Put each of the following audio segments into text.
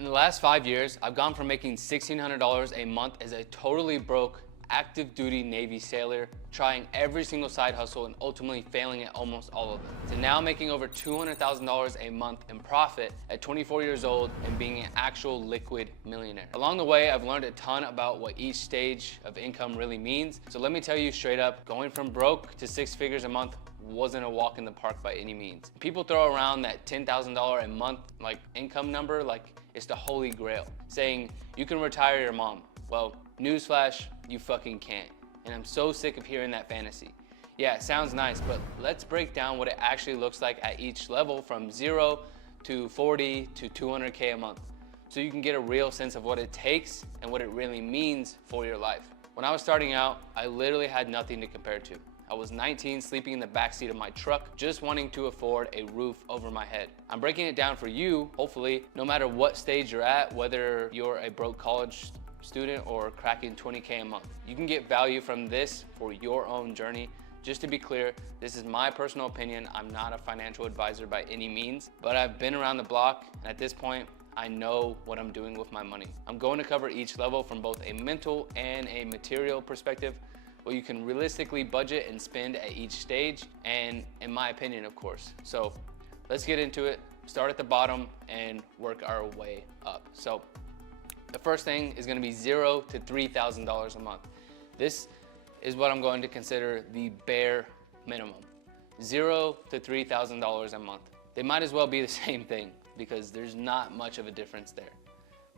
In the last 5 years, I've gone from making $1,600 a month as a totally broke, active duty Navy sailor, trying every single side hustle and ultimately failing at almost all of them, to now making over $200,000 a month in profit at 24 years old and being an actual liquid millionaire. Along the way, I've learned a ton about what each stage of income really means. So let me tell you straight up, going from broke to 6 figures a month wasn't a walk in the park by any means. People throw around that $10,000 a month income number like it's the holy grail, saying you can retire your mom. Well, newsflash, you fucking can't. And I'm so sick of hearing that fantasy. Yeah, it sounds nice, but let's break down what it actually looks like at each level, from 0 to 40 to 200K a month, so you can get a real sense of what it takes and what it really means for your life. When I was starting out, I literally had nothing to compare to. I was 19, sleeping in the backseat of my truck, just wanting to afford a roof over my head. I'm breaking it down for you, hopefully, no matter what stage you're at, whether you're a broke college student or cracking 20K a month. You can get value from this for your own journey. Just to be clear, this is my personal opinion. I'm not a financial advisor by any means, but I've been around the block, and at this point, I know what I'm doing with my money. I'm going to cover each level from both a mental and a material perspective, what you can realistically budget and spend at each stage, and in my opinion, of course. So let's get into it, start at the bottom and work our way up. So the first thing is gonna be $0 to $3,000 a month. This is what I'm going to consider the bare minimum. $0 to $3,000 a month. They might as well be the same thing because there's not much of a difference there.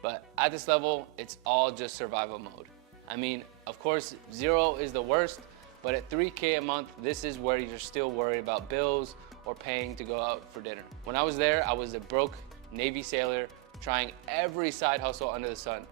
But at this level, it's all just survival mode. I mean, of course, 0 is the worst, but at 3K a month, this is where you're still worried about bills or paying to go out for dinner. When I was there, I was a broke Navy sailor trying every side hustle under the sun.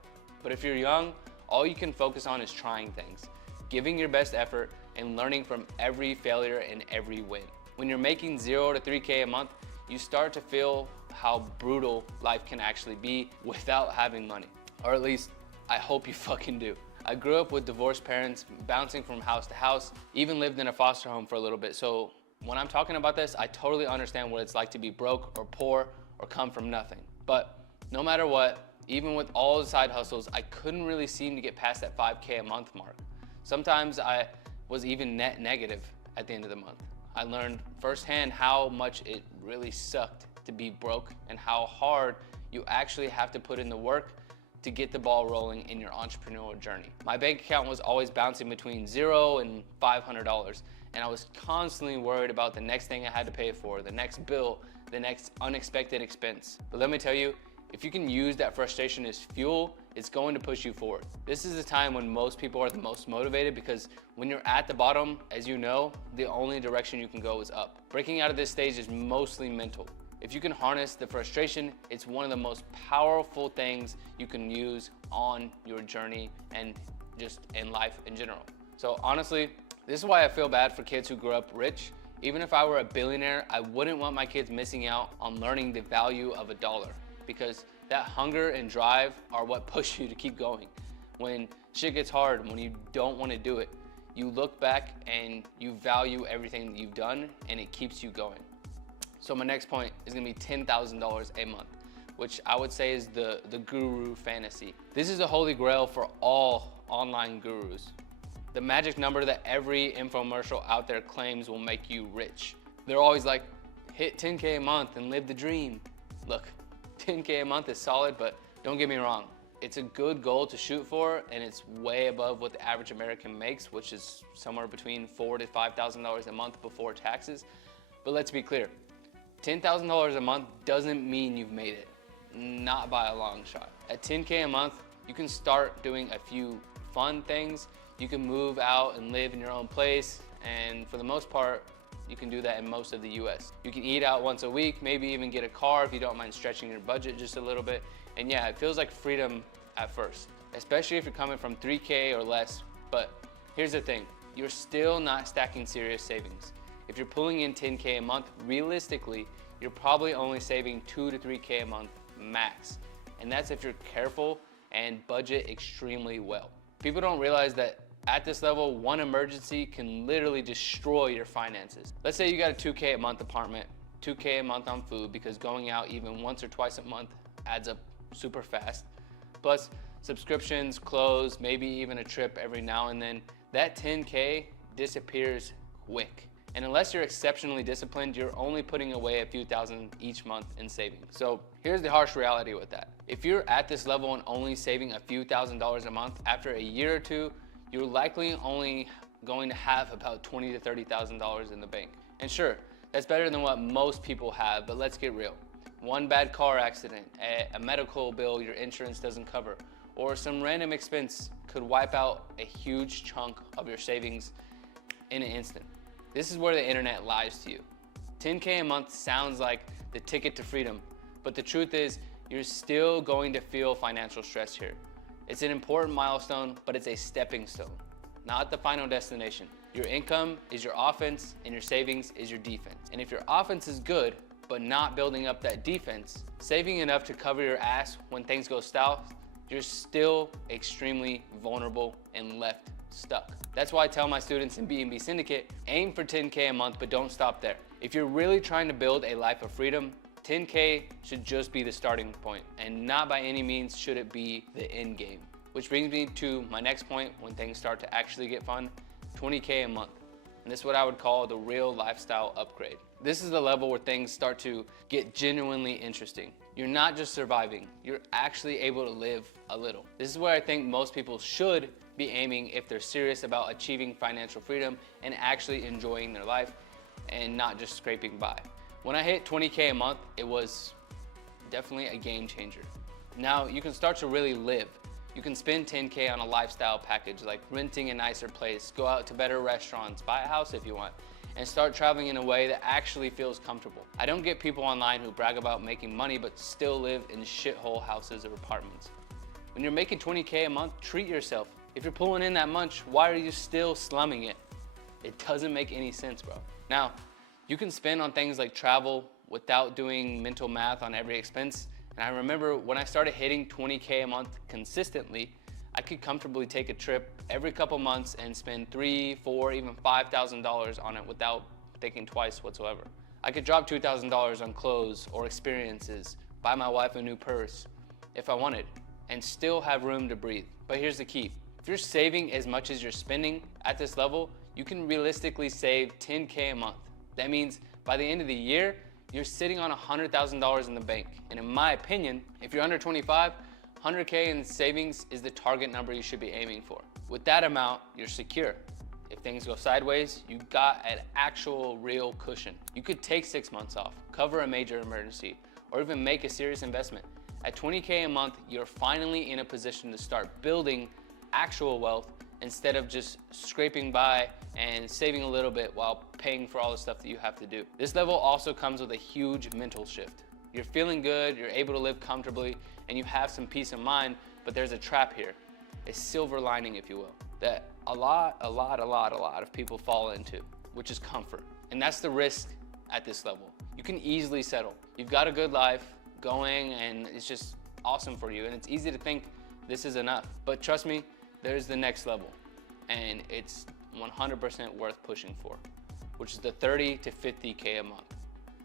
But if you're young, all you can focus on is trying things, giving your best effort, and learning from every failure and every win. When you're making 0 to 3K a month, you start to feel how brutal life can actually be without having money. Or at least, I hope you fucking do. I grew up with divorced parents, bouncing from house to house, even lived in a foster home for a little bit. So when I'm talking about this, I totally understand what it's like to be broke or poor or come from nothing. But no matter what, even with all the side hustles, I couldn't really seem to get past that 5K a month mark. Sometimes I was even net negative at the end of the month. I learned firsthand how much it really sucked to be broke and how hard you actually have to put in the work to get the ball rolling in your entrepreneurial journey. My bank account was always bouncing between $0 and $500, and I was constantly worried about the next thing I had to pay for, the next bill, the next unexpected expense. But let me tell you, if you can use that frustration as fuel, it's going to push you forward. This is the time when most people are the most motivated, because when you're at the bottom, as you know, the only direction you can go is up. Breaking out of this stage is mostly mental. If you can harness the frustration, it's one of the most powerful things you can use on your journey and just in life in general. So honestly, this is why I feel bad for kids who grew up rich. Even if I were a billionaire, I wouldn't want my kids missing out on learning the value of a dollar, because that hunger and drive are what push you to keep going. When shit gets hard, when you don't want to do it, you look back and you value everything that you've done, and it keeps you going. So my next point is gonna be $10,000 a month, which I would say is the guru fantasy. This is the holy grail for all online gurus. The magic number that every infomercial out there claims will make you rich. They're always like, hit 10K a month and live the dream. Look, 10K a month is solid, but don't get me wrong. It's a good goal to shoot for, and it's way above what the average American makes, which is somewhere between $4,000 to $5,000 a month before taxes. But let's be clear, $10,000 a month doesn't mean you've made it, not by a long shot. At 10K a month, you can start doing a few fun things. You can move out and live in your own place, and for the most part, you can do that in most of the US. You can eat out once a week, maybe even get a car if you don't mind stretching your budget just a little bit. And yeah, it feels like freedom at first, especially if you're coming from 3K or less. But here's the thing, you're still not stacking serious savings. If you're pulling in 10K a month, realistically, you're probably only saving 2 to 3K a month max. And that's if you're careful and budget extremely well. People don't realize that at this level, one emergency can literally destroy your finances. Let's say you got a 2K a month apartment, 2K a month on food, because going out even once or twice a month adds up super fast. Plus subscriptions, clothes, maybe even a trip every now and then. That 10K disappears quick. And unless you're exceptionally disciplined, you're only putting away a few thousand each month in savings. So here's the harsh reality with that. If you're at this level and only saving a few $1,000s a month, after a year or two, you're likely only going to have about $20,000 to $30,000 in the bank. And sure, that's better than what most people have, but let's get real. One bad car accident, a medical bill your insurance doesn't cover, or some random expense could wipe out a huge chunk of your savings in an instant. This is where the internet lies to you. 10K a month sounds like the ticket to freedom, but the truth is you're still going to feel financial stress here. It's an important milestone, but it's a stepping stone, not the final destination. Your income is your offense and your savings is your defense. And if your offense is good, but not building up that defense, saving enough to cover your ass when things go south, you're still extremely vulnerable and left stuck. That's why I tell my students in B&B Syndicate, aim for 10K a month, but don't stop there. If you're really trying to build a life of freedom, 10K should just be the starting point, and not by any means should it be the end game. Which brings me to my next point when things start to actually get fun, 20K a month. And this is what I would call the real lifestyle upgrade. This is the level where things start to get genuinely interesting. You're not just surviving, you're actually able to live a little. This is where I think most people should be aiming if they're serious about achieving financial freedom and actually enjoying their life and not just scraping by. When I hit 20K a month, it was definitely a game changer. Now you can start to really live. You can spend 10K on a lifestyle package like renting a nicer place, go out to better restaurants, buy a house if you want, and start traveling in a way that actually feels comfortable. I don't get people online who brag about making money but still live in shithole houses or apartments. When you're making 20K a month, treat yourself. If you're pulling in that much, why are you still slumming it? It doesn't make any sense, bro. Now, you can spend on things like travel without doing mental math on every expense. And I remember when I started hitting 20K a month consistently, I could comfortably take a trip every couple months and spend $3,000, $4,000, even $5,000 on it without thinking twice whatsoever. I could drop $2,000 on clothes or experiences, buy my wife a new purse if I wanted, and still have room to breathe. But here's the key. If you're saving as much as you're spending at this level, you can realistically save 10K a month. That means by the end of the year, you're sitting on $100,000 in the bank. And in my opinion, if you're under 25, 100K in savings is the target number you should be aiming for. With that amount, you're secure. If things go sideways, you got an actual real cushion. You could take 6 months off, cover a major emergency, or even make a serious investment. At 20K a month, you're finally in a position to start building actual wealth instead of just scraping by and saving a little bit while paying for all the stuff that you have to do. This level also comes with a huge mental shift. You're feeling good, you're able to live comfortably, and you have some peace of mind, but there's a trap here, a silver lining, if you will, that a lot of people fall into, which is comfort. And that's the risk at this level. You can easily settle. You've got a good life going and it's just awesome for you, and it's easy to think this is enough. But trust me, there's the next level, and it's 100% worth pushing for, which is the 30 to 50K a month.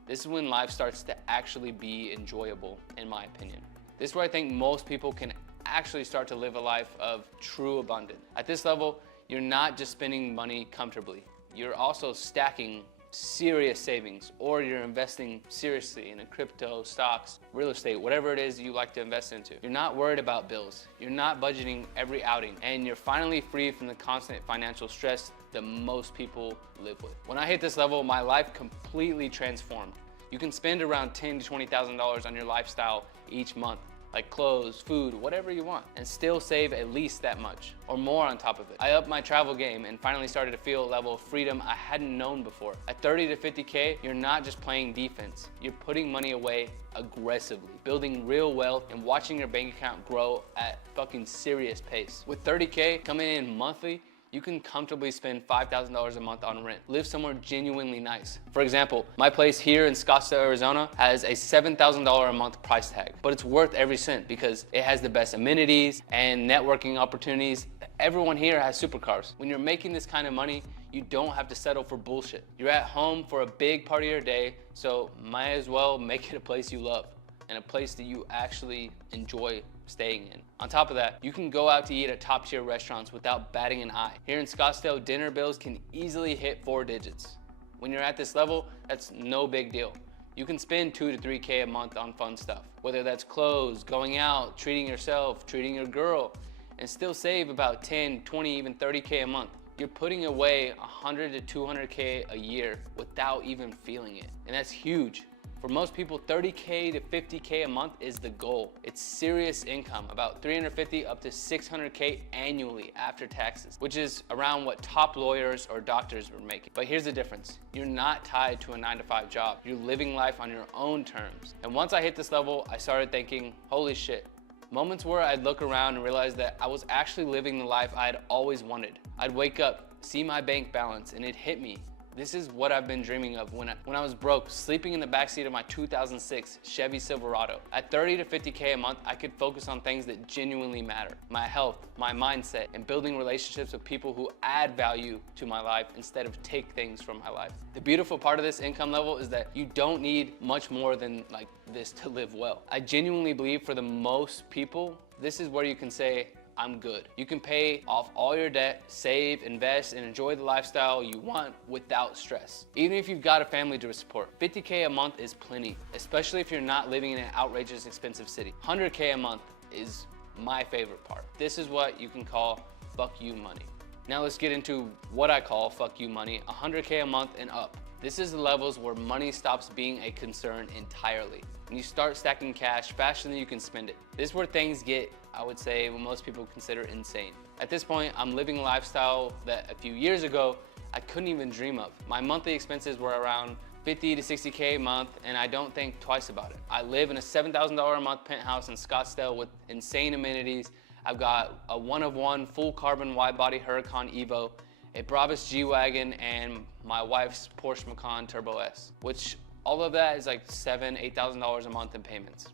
This is when life starts to actually be enjoyable, in my opinion. This is where I think most people can actually start to live a life of true abundance. At this level, you're not just spending money comfortably. You're also stacking serious savings, or you're investing seriously in a crypto, stocks, real estate, whatever it is you like to invest into. You're not worried about bills. You're not budgeting every outing, and you're finally free from the constant financial stress that most people live with. When I hit this level, my life completely transformed. You can spend around $10,000 to $20,000 on your lifestyle each month, like clothes, food, whatever you want, and still save at least that much or more on top of it. I upped my travel game and finally started to feel a level of freedom I hadn't known before. At 30 to 50K, you're not just playing defense. You're putting money away aggressively, building real wealth and watching your bank account grow at fucking serious pace. With 30K coming in monthly, you can comfortably spend $5,000 a month on rent. Live somewhere genuinely nice. For example, my place here in Scottsdale, Arizona has a $7,000 a month price tag, but it's worth every cent because it has the best amenities and networking opportunities. Everyone here has supercars. When you're making this kind of money, you don't have to settle for bullshit. You're at home for a big part of your day, so might as well make it a place you love. and a place that you actually enjoy staying in. On top of that, you can go out to eat at top tier restaurants without batting an eye. Here in Scottsdale, dinner bills can easily hit 4 digits. When you're at this level, that's no big deal. You can spend 2 to 3K a month on fun stuff, whether that's clothes, going out, treating yourself, treating your girl, and still save about 10, 20, even 30K a month. You're putting away 100 to 200K a year without even feeling it. And that's huge. For most people, 30K to 50K a month is the goal. It's serious income, about 350 up to 600K annually after taxes, which is around what top lawyers or doctors were making. But here's the difference. You're not tied to a 9-to-5 job. You're living life on your own terms. And once I hit this level, I started thinking, holy shit. Moments where I'd look around and realize that I was actually living the life I'd always wanted. I'd wake up, see my bank balance, and it hit me. This is what I've been dreaming of when I was broke, sleeping in the backseat of my 2006 Chevy Silverado. At 30 to 50K a month, I could focus on things that genuinely matter. My health, my mindset, and building relationships with people who add value to my life instead of take things from my life. The beautiful part of this income level is that you don't need much more than like this to live well. I genuinely believe for the most people, this is where you can say, I'm good. You can pay off all your debt, save, invest, and enjoy the lifestyle you want without stress. Even if you've got a family to support, 50K a month is plenty, especially if you're not living in an outrageous expensive city. 100K a month is my favorite part. This is what you can call fuck you money. Now let's get into what I call fuck you money, 100K a month and up. This is the levels where money stops being a concern entirely. When you start stacking cash faster than you can spend it. This is where things get, I would say, what most people consider insane. At this point, I'm living a lifestyle that a few years ago, I couldn't even dream of. My monthly expenses were around 50 to 60K a month, and I don't think twice about it. I live in a $7,000 a month penthouse in Scottsdale with insane amenities. I've got a one-of-one full carbon wide-body Huracan Evo, a Brabus G-Wagon, and my wife's Porsche Macan Turbo S, which all of that is like $7,000, $8,000 a month in payments.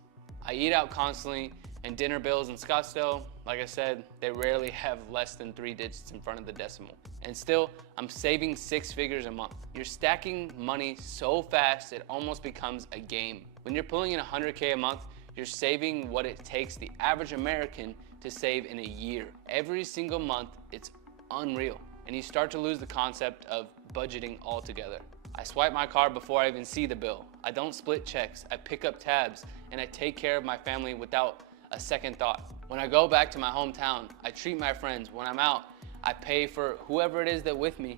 I eat out constantly, and dinner bills in Scottsdale, like I said, they rarely have less than 3 digits in front of the decimal. And still, I'm saving 6 figures a month. You're stacking money so fast, it almost becomes a game. When you're pulling in 100K a month, you're saving what it takes the average American to save in a year. Every single month, it's unreal. And you start to lose the concept of budgeting altogether. I swipe my card before I even see the bill. I don't split checks, I pick up tabs, and I take care of my family without a second thought. When I go back to my hometown, I treat my friends. When I'm out, I pay for whoever it is that with me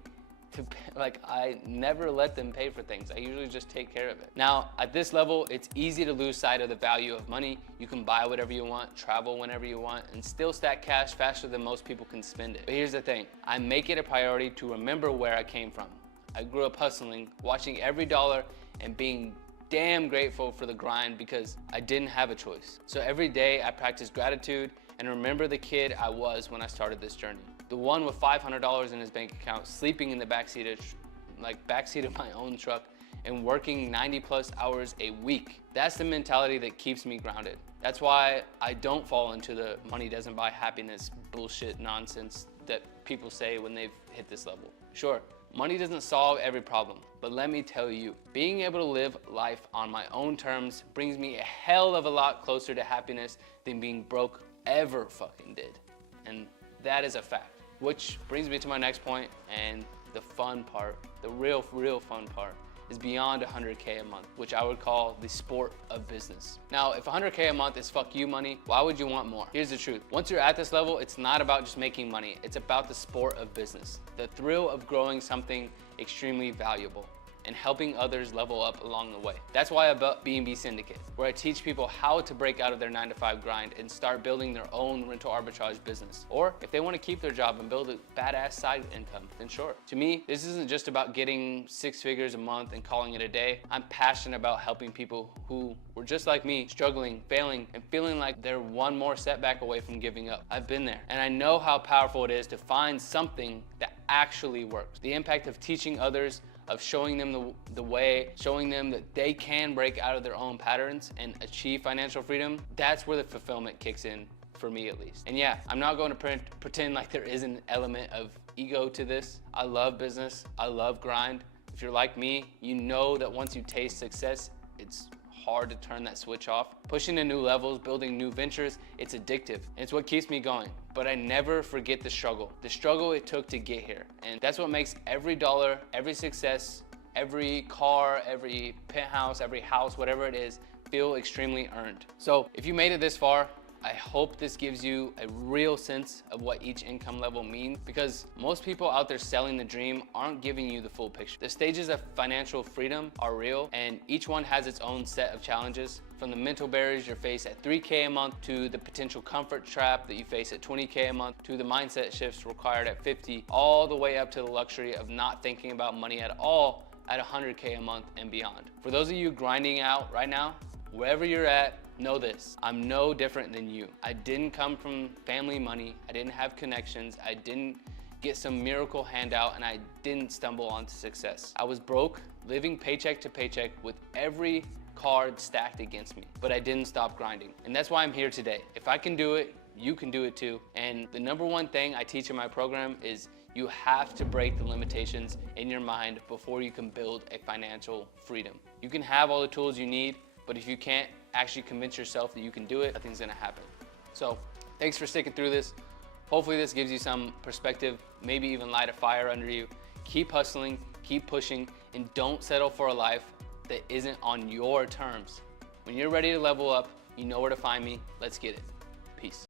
to pay. Like, I never let them pay for things. I usually just take care of it. Now, at this level, it's easy to lose sight of the value of money. You can buy whatever you want, travel whenever you want, and still stack cash faster than most people can spend it. But here's the thing, I make it a priority to remember where I came from. I grew up hustling, watching every dollar, and being damn grateful for the grind because I didn't have a choice. So every day I practice gratitude and remember the kid I was when I started this journey. The one with $500 in his bank account, sleeping in the backseat of my own truck and working 90+ hours a week. That's the mentality that keeps me grounded. That's why I don't fall into the money doesn't buy happiness bullshit nonsense that people say when they've hit this level. Sure, money doesn't solve every problem, but let me tell you, being able to live life on my own terms brings me a hell of a lot closer to happiness than being broke ever fucking did. And that is a fact. Which brings me to my next point, and the fun part, the real fun part, is beyond 100K a month, which I would call the sport of business. Now, if 100K a month is fuck you money, why would you want more? Here's the truth. Once you're at this level, it's not about just making money. It's about the sport of business, the thrill of growing something extremely valuable and helping others level up along the way. That's why I built B&B Syndicate, where I teach people how to break out of their 9-to-5 grind and start building their own rental arbitrage business. Or if they want to keep their job and build a badass side income, then sure. To me, this isn't just about getting 6 figures a month and calling it a day. I'm passionate about helping people who were just like me, struggling, failing, and feeling like they're one more setback away from giving up. I've been there, and I know how powerful it is to find something that actually works. The impact of teaching others, of showing them the way, showing them that they can break out of their own patterns and achieve financial freedom, that's where the fulfillment kicks in, for me at least. And yeah, I'm not going to pretend like there is an element of ego to this. I love business, I love grind. If you're like me, you know that once you taste success, it's hard to turn that switch off. Pushing to new levels, building new ventures, it's addictive. And it's what keeps me going. But I never forget the struggle it took to get here. And that's what makes every dollar, every success, every car, every penthouse, every house, whatever it is, feel extremely earned. So if you made it this far, I hope this gives you a real sense of what each income level means, because most people out there selling the dream aren't giving you the full picture. The stages of financial freedom are real, and each one has its own set of challenges. From the mental barriers you face at $3K a month, to the potential comfort trap that you face at $20K a month, to the mindset shifts required at $50, all the way up to the luxury of not thinking about money at all at $100K a month and beyond. For those of you grinding out right now, wherever you're at, know this: I'm no different than you. I didn't come from family money, I didn't have connections, I didn't get some miracle handout, and I didn't stumble onto success. I was broke, living paycheck to paycheck with every card stacked against me, but I didn't stop grinding. And that's why I'm here today. If I can do it, you can do it too. And the number one thing I teach in my program is you have to break the limitations in your mind before you can build a financial freedom. You can have all the tools you need, but if you can't actually convince yourself that you can do it, nothing's gonna happen. So thanks for sticking through this. Hopefully this gives you some perspective, maybe even light a fire under you. Keep hustling, keep pushing, and don't settle for a life that isn't on your terms. When you're ready to level up, you know where to find me. Let's get it. Peace.